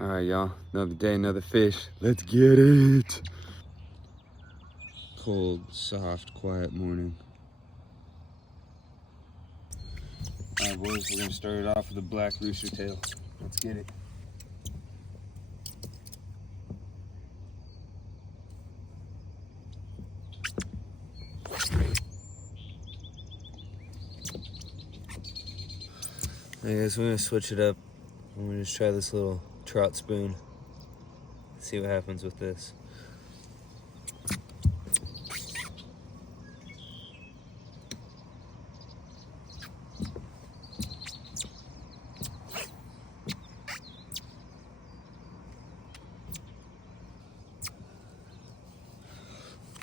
All right, y'all. Another day, another fish. Let's get it. Cold, soft, quiet morning. All right, boys, we're gonna start it off with a black rooster tail. Let's get it. I guess we're gonna switch it up. I'm gonna just try this little trout spoon. See what happens with this.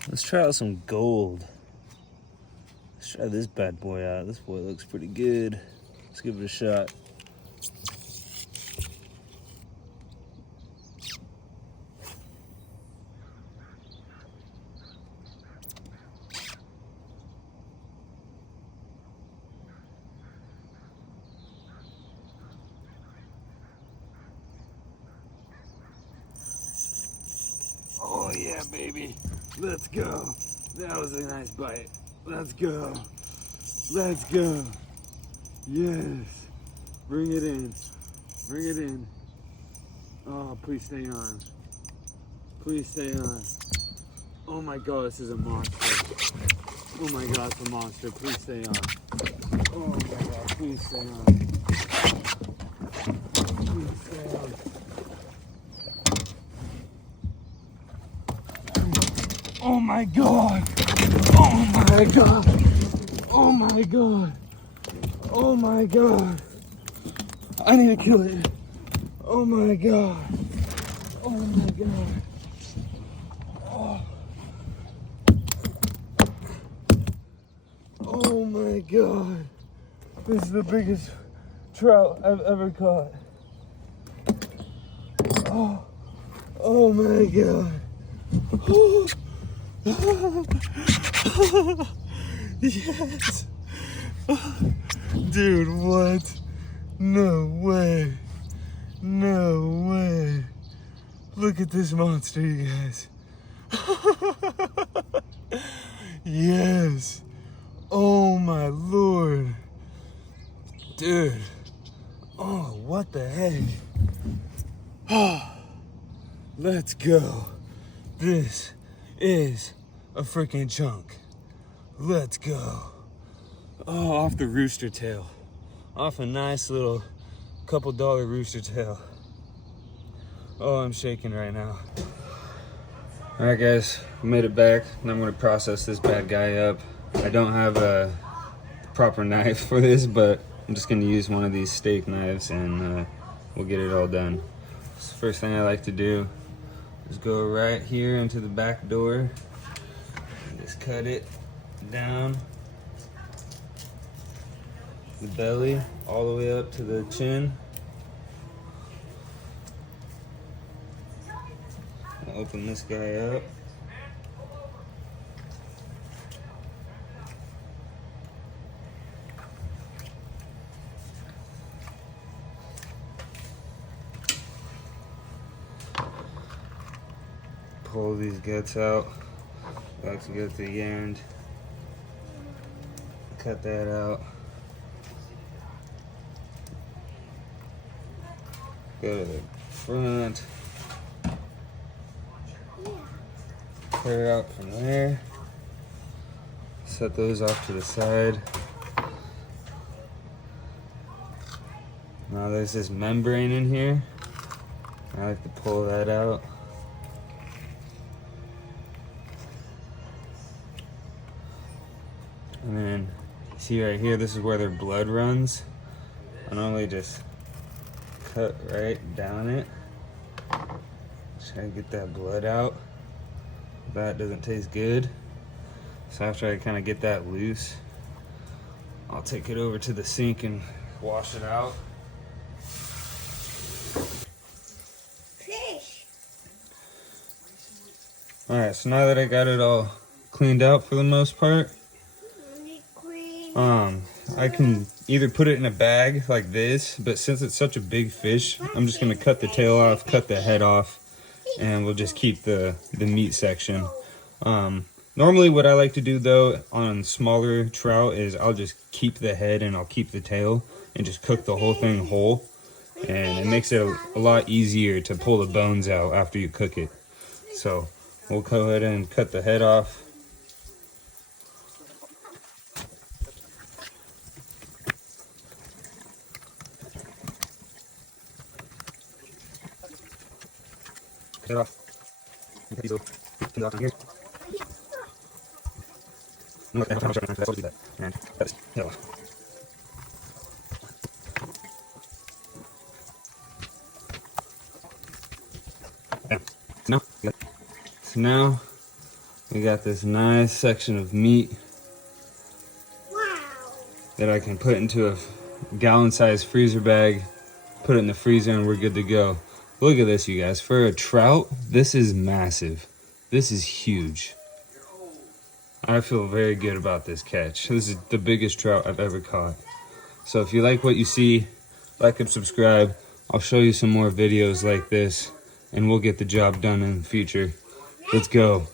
Let's try out some gold. Let's try this bad boy out. This boy looks pretty good. Let's give it a shot. Oh yeah, baby. Let's go. That was a nice bite. Let's go. Let's go. Yes. Bring it in. Bring it in. Oh, please stay on. Please stay on. Oh my god, this is a monster. Oh my god, it's a monster. Please stay on. Oh my god, please stay on. Please stay on. Oh my god! Oh my god! Oh my god! Oh my god! I need to kill it! Oh my god! Oh my god! Oh, oh my god! This is the biggest trout I've ever caught. Oh, oh my god! Oh. Yes! Dude, what? No way. No way. Look at this monster, you guys. Yes. Oh my lord. Dude. Oh, what the heck? Oh, let's go. This is a freaking chunk. Let's go. Oh, off the rooster tail. Off a nice little couple dollar rooster tail. Oh, I'm shaking right now. All right, guys, we made it back. And I'm gonna process this bad guy up. I don't have a proper knife for this, but I'm just gonna use one of these steak knives and we'll get it all done. So first thing I like to do is go right here into the back door and just cut it down the belly all the way up to the chin. I'll open this guy up. Pull these guts out. Back to go to the end. Cut that out. Go to the front. Cut it out from there. Set those off to the side. Now there's this membrane in here. I like to pull that out. And then, see right here, this is where their blood runs. I normally just cut right down it. Try to get that blood out. That doesn't taste good. So after I kind of get that loose, I'll take it over to the sink and wash it out. Fish. Alright, so now that I got it all cleaned out for the most part, I can either put it in a bag like this, but since it's such a big fish, I'm just gonna cut the tail off, cut the head off, and we'll just keep the meat section. Normally what I like to do though on smaller trout is I'll just keep the head and I'll keep the tail and just cook the whole thing whole. And it makes it a lot easier to pull the bones out after you cook it. So we'll go ahead and cut the head off. Head off. Cut these little things off down here. No, I'm not sure. I'm supposed to do that. And cut this head off. So now we got this nice section of meat that I can put into a gallon-sized freezer bag, put it in the freezer, and we're good to go. Look at this, you guys. For a trout, this is massive. This is huge. I feel very good about this catch. This is the biggest trout I've ever caught. So if you like what you see, like and subscribe. I'll show you some more videos like this, and we'll get the job done in the future. Let's go.